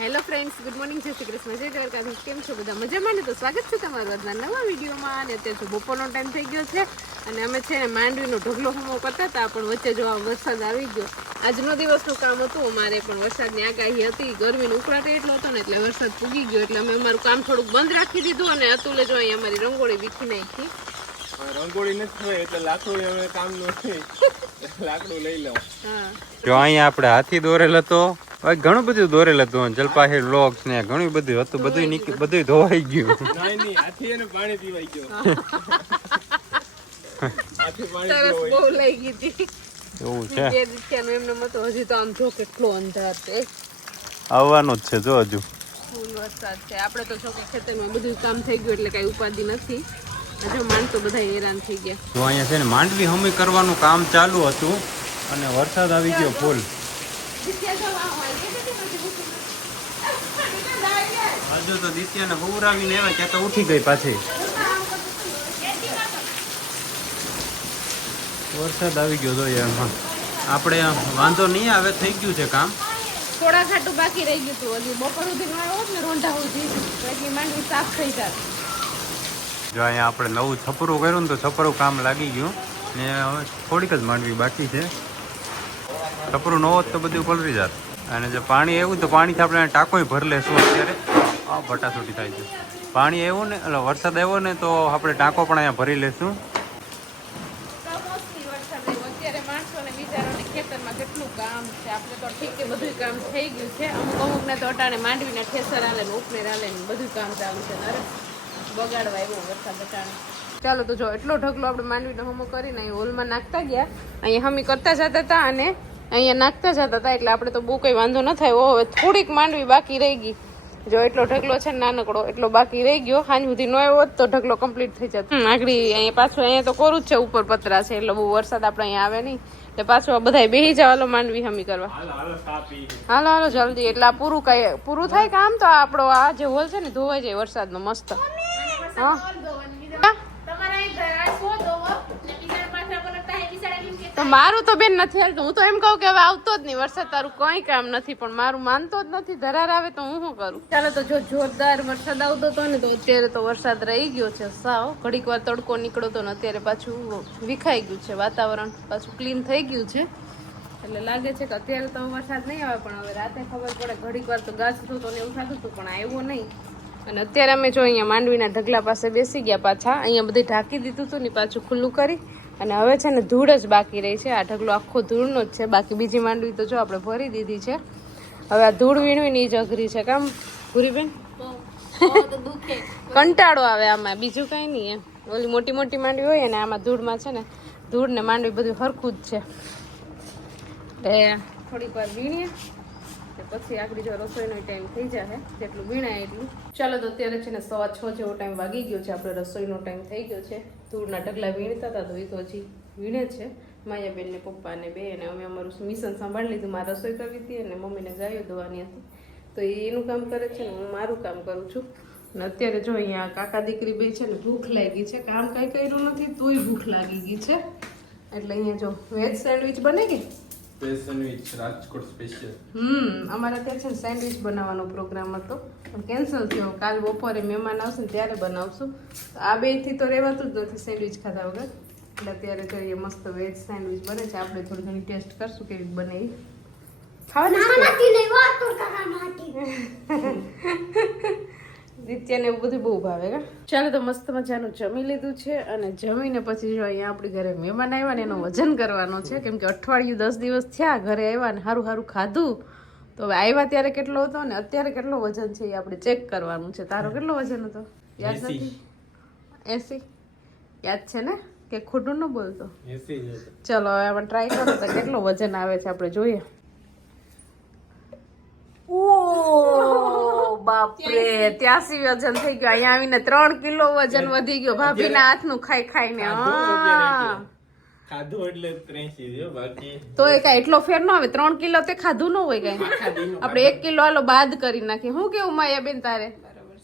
Hello friends good morning જય શ્રી કૃષ્ણ જય દ્વારકાધીશ. કેમ છો બધા? મજામાં ને? તો સ્વાગત છે તમારું આજના નવા વિડીયોમાં. અને અત્યારે જો બપોરનો ટાઈમ થઈ ગયો છે. અને અમે છે ને માંડવીનો ઢગલો હમો કરતા હતા પણ વચ્ચે જો વરસાદ આવી ગયો. આજનો દિવસનું કામ હતું. અમારે પણ વરસાદની આગાહી હતી. ગરમીનો ઉકળાટ એટલો હતો ને એટલે વરસાદ પૂગી ગયો. એટલે અમે અમારું કામ થોડુંક બંધ રાખી દીધું અને અતુલે જો અહીં અમારી રંગોળી વીખી નાખી. રંગોળી નથી હોય એટલે લાકડું હવે કામ નથી. લાકડું લઈ લઉં. હા. જો અહીંયા આપણે હાથી દોરેલ હતો. હવે ઘણું બધું દોરેલ હતું જલપાહી લોક ને ઘણું બધું હતું બધું નીકળી બધું ધોવાઈ ગયું. પાણી પીવાઈ ગયો. એવું છે? એમને મતો હજી તો આમ જો કેટલો અંધાર છે. આવવાનું જ છે જો હજુ. ફૂલ વરસાદ છે. આપણે તો જો ખેતરમાં બધું કામ થઈ ગયું એટલે કઈ ઉપાધિ નથી. હજુ માણસો બધા હેરાન થઈ ગયા. જો અહીંયા છે ને માંડવી હમી કરવાનું કામ ચાલુ હતું અને વરસાદ આવી ગયો ફૂલ. હજુ તો દિત્યાને હુવરાવીને આવ્યા ત્યાં તો ઉઠી ગઈ પાછી. વરસાદ આવી ગયો તો એમાં આપણે વાંધો નહીં આવે થઈ ગયું છે કામ. થોડા ખાટું બાકી રહી ગયું હતું હજી બપોર સુધી હોત ને રોંઢા સુધી એટલી માંડવી સાફ થઈ જાત. જો અહીંયા આપણે નવું છપરું કર્યું ને તો છપરું કામ લાગી ગયું. ને હવે થોડીક જ માંડવી બાકી છે. છપરું ન હોત તો બધું પલરી જાત. અને જો પાણી એવું, તો પાણીથી આપણે ટાંકોય ભરી લેશું અત્યારે. આ ભટાસૂટી થાય છે. પાણી એવું ને, એટલે વરસાદ આવ્યો ને, તો આપણે ટાંકો પણ અહીંયા ભરી લેશું. માંડવીના ઠેસર આલે ને ઉપનેર આલે ને બધું કામ ચાલુ છે. ચાલો તો જો, એટલો ઢગલો આપણે માંડવીનો હમો કરીને અહીં હોલમાં નાખતા ગયા. અહીંયા હમી કરતા જતા હતા અને અહીંયા નાખતા જતા હતા એટલે આપણે તો બહુ કંઈ વાંધો ન થયો. હવે થોડીક માંડવી બાકી રહી ગઈ. જો એટલો ઢગલો છે ને નાનકડો એટલો બાકી રહી ગયો. હાંજ સુધી નો આવ્યો હોત તો ઢગલો કમ્પ્લીટ થઈ જતો. આગળ અહીંયા પાછું અહીંયા તો કોરું જ છે ઉપર પતરા છે એટલે બહુ વરસાદ આપણે અહીંયા આવે નહીં. એટલે પાછું આ બધા બેહી જવાલો માંડવી હમી કરવા. હાલો હાલો જલ્દી. એટલે આ પૂરું કઈ પૂરું થાય કામ તો આપણો આ જે હોલ છે ને ધોવાઈ જાય વરસાદનો મસ્ત. હા? તો મારું તો બેન નથી હાલતું. હું તો એમ કહું કે હવે આવતો જ નહીં. વરસાદ તારું કઈ કામ નથી, પણ મારું માનતો જ નથી. ધરાર આવે તો હું શું કરું? ચાલો તો જો જોરદાર વરસાદ આવતો હતો ને, તો અત્યારે તો વરસાદ રહી ગયો છે સાવ. ઘડીક વાર તડકો નીકળ્યો તો ને અત્યારે પાછું વિખાઈ ગયું છે. વાતાવરણ પાછું ક્લીન થઈ ગયું છે. એટલે લાગે છે કે અત્યારે તો વરસાદ નહીં આવે, પણ હવે રાતે ખબર પડે. ઘડીક વાર તો ગાજતું હતું ને એવું થતું હતું, પણ આવ્યો નહીં. અને અત્યારે અમે જો અહીંયા માંડવીના ઢગલા પાસે બેસી ગયા પાછા. અહીંયા બધી ઢાંકી દીધું હતું ને, પાછું ખુલ્લું કરી. અને હવે છે ને ધૂળ જ બાકી રહી છે. આ ઢગલો આખો ધૂળનો જ છે. બાકી બીજી માંડવી તો જો આપણે ભરી દીધી છે. હવે આ ધૂળ વીણવીની જ અઘરી છે કામ? ભૂરીબેન? કંટાળો આવે આમાં. બીજું કઈ નહીં એમ. ઓલી મોટી મોટી માંડવી હોય ને આમાં ધૂળમાં છે ને ધૂળ ને માંડવી બધું હરખું જ છે. એટલે થોડીક વાર વીણીએ. પછી આગળ જો રસોઈનો ટાઈમ થઈ જાય જેટલું વીણાય એટલું. ચાલો તો અત્યારે છે ને સવા છ જેવો ટાઈમ વાગી ગયો છે. આપણે રસોઈનો ટાઈમ થઈ ગયો છે. ધૂળના ઢગલા વીણતા હતા તો એ તો હજી વીણે છે. માયાબેન ને પપ્પા ને બે અને અમે અમારું મિશન સંભાળી લીધું. મારા રસોઈ કરવી હતી અને મમ્મીને ગાયો ધોવાની હતી. તો એ એનું કામ કરે છે ને હું મારું કામ કરું છું. અને અત્યારે જો અહીંયા કાકા દીકરી બે છે ને ભૂખ લાગી છે. કામ કાંઈ કર્યું નથી, તોય ભૂખ લાગી ગઈ છે. એટલે અહીંયા જો વેજ સેન્ડવિચ બને ગઈ સેન્ડવિચ રાજકોટ સ્પેશિયલ હમ અમારે ત્યાં છે ને સેન્ડવિચ બનાવવાનો પ્રોગ્રામ હતો. પણ કેન્સલ થયો. કાલ બપોરે મહેમાન આવશે ને ત્યારે બનાવશું. તો આ બેથી તો રહેવાતું જ નથી સેન્ડવિચ ખાધા વગર. એટલે અત્યારે કરીએ મસ્ત વેજ સેન્ડવિચ બને છે. આપણે થોડી ઘણી ટેસ્ટ કરશું કેવી બને એ ખાવાની નિત્યને એવું બધું બહુ ભાવે કે? ચાલો તો મસ્ત મજાનું જમી લીધું છે અને જમીને પછી જો અહીંયા આપણી ઘરે મહેમાન આવ્યા ને એનું વજન કરવાનો છે. કેમ કે અઠવાડિયું દસ દિવસ થયા ઘરે આવ્યા ને સારું સારું ખાધું. તો હવે આવ્યા ત્યારે કેટલો હતો ને અત્યારે કેટલો વજન છે એ આપણે ચેક કરવાનું છે. તારો કેટલો વજન હતો? યાદ નથી? એસી? યાદ છે ને? કે ખોટું ન બોલતો? ચલો હવે આપણે ટ્રાય કરો તો કેટલો વજન આવે છે આપણે જોઈએ. ઓ બાપરે ત્યાસી વજન થઈ ગયું. અહીંયા આવીને ત્રણ કિલો વજન વધી ગયો. ભાભીના હાથનું ખાઈ ખાઈને. હા. ખાધું એટલે ત્રેસી બાકી તો એ કાંઈ એટલો ફેર ન આવે. ત્રણ કિલો તે ખાધું ન હોય કઈ. આપણે એક કિલો આલો બાદ કરી નાખીએ. હું કેવું માયાબેન તારે?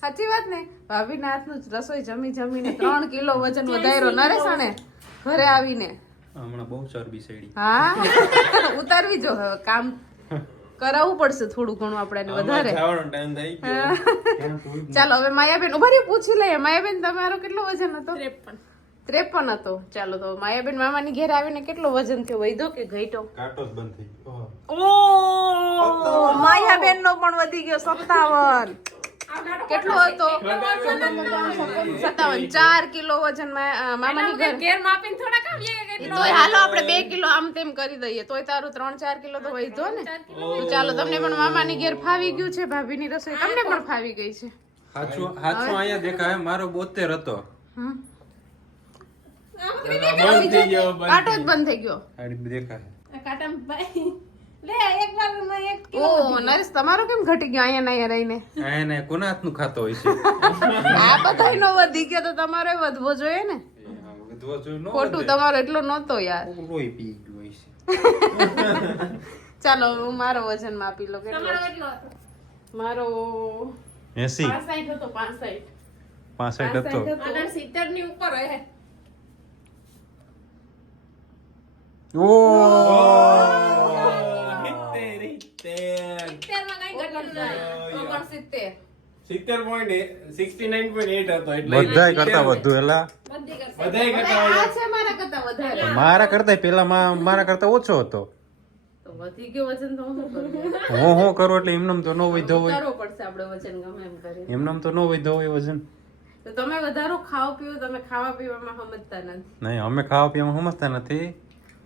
સાચી વાત ને? ભાભીના હાથનું રસોઈ જમી જમીને ત્રણ કિલો વજન વધાર્યો. નરેશ ને ઘરે આવીને. હમણાં બહુ ચરબી સડી. હા. ઉતારવી જો. કામ કરાવવું પડશે થોડું ઘણું આપણે વધારે. જવાનો ટાઈમ થઈ ગયો. ચાલો હવે માયાબેન ઊભા પૂછી લઈએ. માયાબેન તમારો કેટલો વજન હતો? ત્રેપન. ત્રેપન હતો. ચાલો તો માયાબેન મામાની ઘેર આવીને કેટલો વજન થયો? વૈધો કે ઘટ્યો? કાંટો જ બંધ થઈ ગયો. ઓ માયાબેન નો પણ વધી ગયો સત્તાવન. કેટલો હતો? સત્તાવન. ચાર કિલો વજન મામાની ઘર. ઘેર માપીને થોડા કામ તોય હાલો આપણે બે કિલો આમ તેમ કરી દઈએ. તોય તારું ત્રણ ચાર કિલો તો વધ્યો ને. ચાલો તમને પણ મામાની ઘેર ફાવી ગયું છે ભાભીની રસોઈ? તમને પણ ફાવી ગઈ છે. હાચું હાચું અહીંયા દેખાય મારો બોતેર હતો. હમ. બંધ થઈ ગયો કાંટો જ બંધ થઈ ગયો. દેખાય. કાટામાં ભાઈ. લે એક ઓ નરેશ તમારો કેમ ઘટી ગયો અહીંયા ને અહીંયા રહીને? કોના હાથનું ખાતો હોય છે? આ બધાયનો વધી ગયો તો તમારો વધવો જોઈએ ને? એ હા, વધવા જોયું ન ખોટું તમારો એટલો નહોતો યાર. લોહી પી ગયું છે. ચાલો હું મારો વજન માપી લો કેટલો કેટલો મારો એસી. પાંસઠ હતો ની ઉપર ઓ સિત્તેર, point eight- 69.8 હતો એટલે બધાય કરતા વધુ એલા. બધી કરતા મારા કરતા વધારે. મારા કરતા પેલા મારા કરતા ઓછો હતો. તો વધી ગયો વજન તો હું હું કરું એટલે એમનેમ તો ન વધ્યો હોય. ઉતારવો પડશે આપણે વજન ગમે એમ કરી એમનેમ તો ન વધ્યો હોય વજન. તો તમે વધારો ખાઓ પીવો તમે ખાવા પીવામાં સમજતા નથી. નહીં અમે ખાવા પીવામાં સમજતા નથી.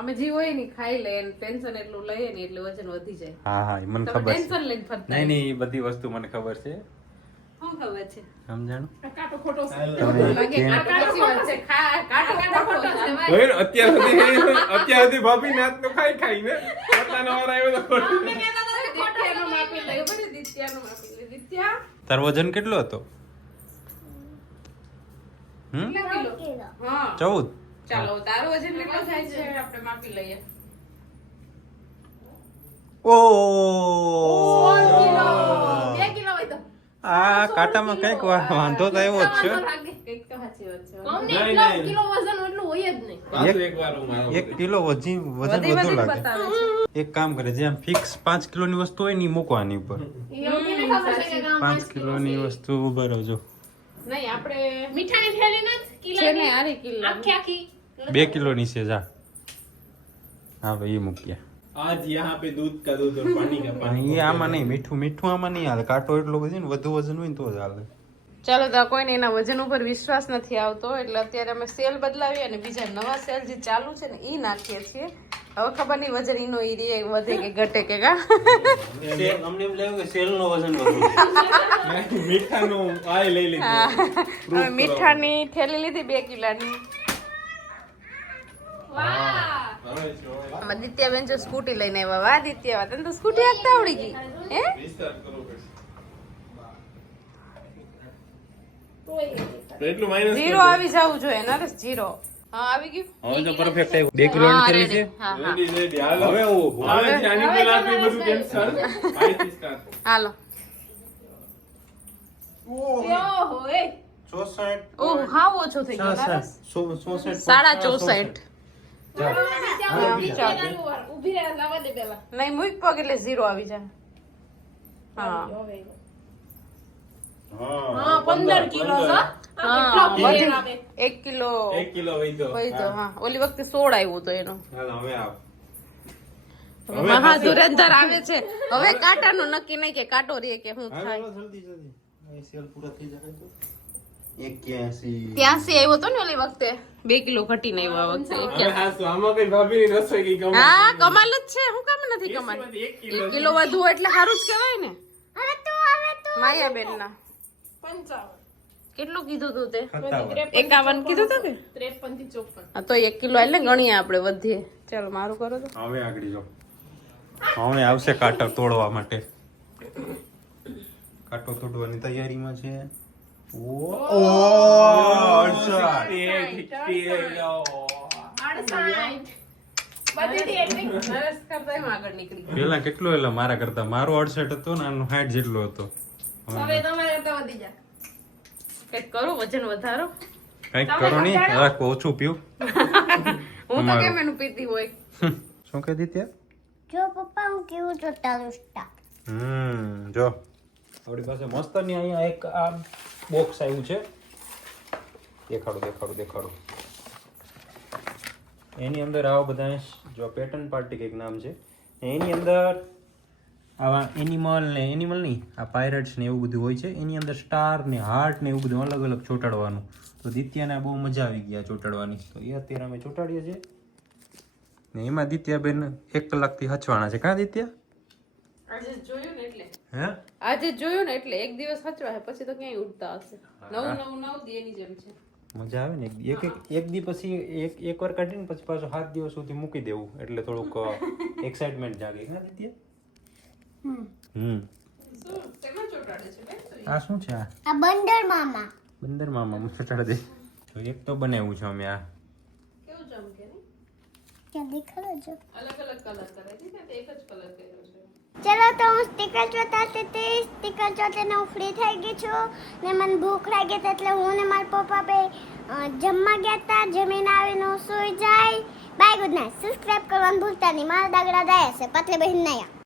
અમે જે હોય ને ખાઈ લે ને ટેન્શન એટલું લઈએ ને એટલે વજન વધી જાય. હા હા મને ખબર છે. ટેન્શન લઈને ફરતા નહીં નહીં એ બધી વસ્તુ મને ખબર છે. શું ખબર સમજાણું? કાંટો ખોટો અત્યાર સુધી અત્યાર સુધી ભાભી નાત તો ખાઈ ખાઈ ને પોતાનો વાર આવ્યો તો તારો વજન કેટલો હતો? હમ? કેટલા કિલો? હા. ચૌદ? ચાલો તારું વજન કેટલો થાય છે. આપણે માપી લઈએ. ઓ! આ કાંટામાં કંઈક વાંધો તો એવો જ છે. કિલો વજન જ એક કિલો વજી વજન વધુ લાગે. એક કામ કરે જેમ ફિક્સ પાંચ કિલોની વસ્તુ હોય ને મૂકવાની ઉપર. પાંચ કિલોની વસ્તુ ઊભા રહેજો. નહીં આપણે મીઠાની થેલી નથી ને કિલો. આખી આખી બે કિલોની છે જા. હા ભાઈ એ મૂક્યા આજ યહાં પે દૂધ કા દૂધ ઓર પાણી કા પાણી એ આમાં નહીં મીઠું મીઠું આમાં નહીં હાલે. કાંટો એટલો બધો વધુ વજન હોય તો જ હાલે. ચાલો તો કોઈને એના વજન ઉપર વિશ્વાસ નથી આવતો એટલે અત્યારે અમે સેલ બદલાવી અને બીજા નવા સેલ જે ચાલુ છે ને એ નાખીએ છીએ. હવે ખબર નહીં વજન એનો એ રે વધે કે ઘટે કે કા. અમને એમ લાગ્યું કે સેલ નો વજન વધુ મીઠાનો આય લઈ લીધું. મીઠાની થેલી લીધી બે કિલાની. દિત્યાબેન જો સ્કૂટી લઈને આવ્યા. વાહ દિત્યા તને તો સ્કૂટી આપતા આવડી ગઈ. હે? જીરો આવી જવું જોઈએ નરેશ જીરો આવી ગયું? હવે તો પરફેક્ટ આવ્યું. છે. હાલો. હવે હું હવે આની પેલા આટલું બધું ટેન્શન હાલો. ઓહો. એ. ચોસઠ ઓહ હા ઓછો થઈ ગયો સાડા ચોસઠ. નહીં મૂક પગ એટલે ઝીરો આવી જાય. હા. હા પંદર કિલો એક કિલો એક કિલો વૈધો હોય તો હા. ઓલી વખતે સોળ આવ્યું તો એનો. હવે આવ. હવે આવે છે. હવે કાંટાનું નક્કી નહીં કે કાંટો રે કે હું થાય. જલ્દી જલ્દી. સેલ પૂરા થઈ જાય. તો એક્યાસી ત્યાંસી આવ્યો તો ને ઓલી વખતે? બે કિલો ઘટીને આવ્યો આ વખતે હવે એક્યાસી. હાસુ, આમાં કઈ ભાભીની રસોઈ કઈ કમાલ હા કમાલ જ છે હું કામ નથી કમાલ એક કિલો વધુ એટલે સારું જ કહેવાય ને. માયાબેન ના પંચાવન. કેટલું કીધું તું તે? એકાવન કીધું તું કે ત્રેપનથી ચોપન. હા તો એક કિલો એટલે ગણીએ આપણે વધીએ. ચાલો મારું કરો તો. હવે આગળ જો. હવે આવશે કાંટો તોડવા માટે. કાંટો તોડવાની તૈયારીમાં છે. ઓ ઓ અડસઠ. કરતા. પેલા કેટલો એટલે મારા કરતા? મારો અડસઠ હતો ને આનો હાઈટ જેટલો હતો. હવે તમારે તો વધી કંઈક કરો વજન વધારો. કંઈક કરો નહીં. જરાક ઓછું પીવું હું તો કેમ એનું પીતી હોય. શું કહી દીધી જો પપ્પા હું કેવું ચોટાડું સ્ટાર્ટ હમ જો. આપણી પાસે મસ્તની અહીંયા એક આ બોક્સ આવ્યું છે. દેખાડો દેખાડો દેખાડો. એની અંદર આવા બધા જો પેટર્ન પાર્ટી કંઈક નામ છે. એની અંદર આવા એનિમલ ને એનિમલ નહીં, આ પાયરટ્સ ને એવું બધું હોય છે. એની અંદર સ્ટાર ને હાર્ટ ને એવું બધું અલગ અલગ ચોંટાડવાનું. તો દિત્યાને બહુ મજા આવી ગયા ચોંટાડવાની. તો એ અત્યારે અમે ચોંટાડીએ છીએ. ને એમાં દિત્યાબેન એક કલાકથી હચવાના છે. કાં દિત્યા? જોયું ને એટલે. હે? આજે જોયું ને એટલે એક દિવસ સાચવા હે પછી તો ક્યાંય ઉડતા હશે. નવું નવું નવ દી એની જેમ છે. મજા આવે ને? એક એક એક દી પછી એક એક વાર કાઢીને પછી પાછો સાત દિવસ સુધી મૂકી દેવું. એટલે થોડુંક એક્સાઇટમેન્ટ જાગે. ના દીદી હમ. આ શું છે આ? બંદર મામા. બંદર મામા ચટાડ દે. તો એક તો બનાવ્યું છે અમે આ. કેવું જમ કે નહીં? ક્યાં દેખાડો છો અલગ અલગ કલર કરે છે ને એક જ કલર કર્યો છે. ચલો તો હું સ્ટીકર જોતા હતી સ્ટીકર ચોટીને હું ફ્રી થઈ ગઈ છું ને મને ભૂખ લાગી હતી એટલે હું ને મારા પપ્પા બે જમવા ગયા હતા. જમીને આવીને હું સૂઈ જાય. બાય ગુડ નાઇટ સબસ્ક્રાઈબ કરવાનું ભૂલતા નહીં. મારા દાગડા જાય છે. પતલી બહેન નહીં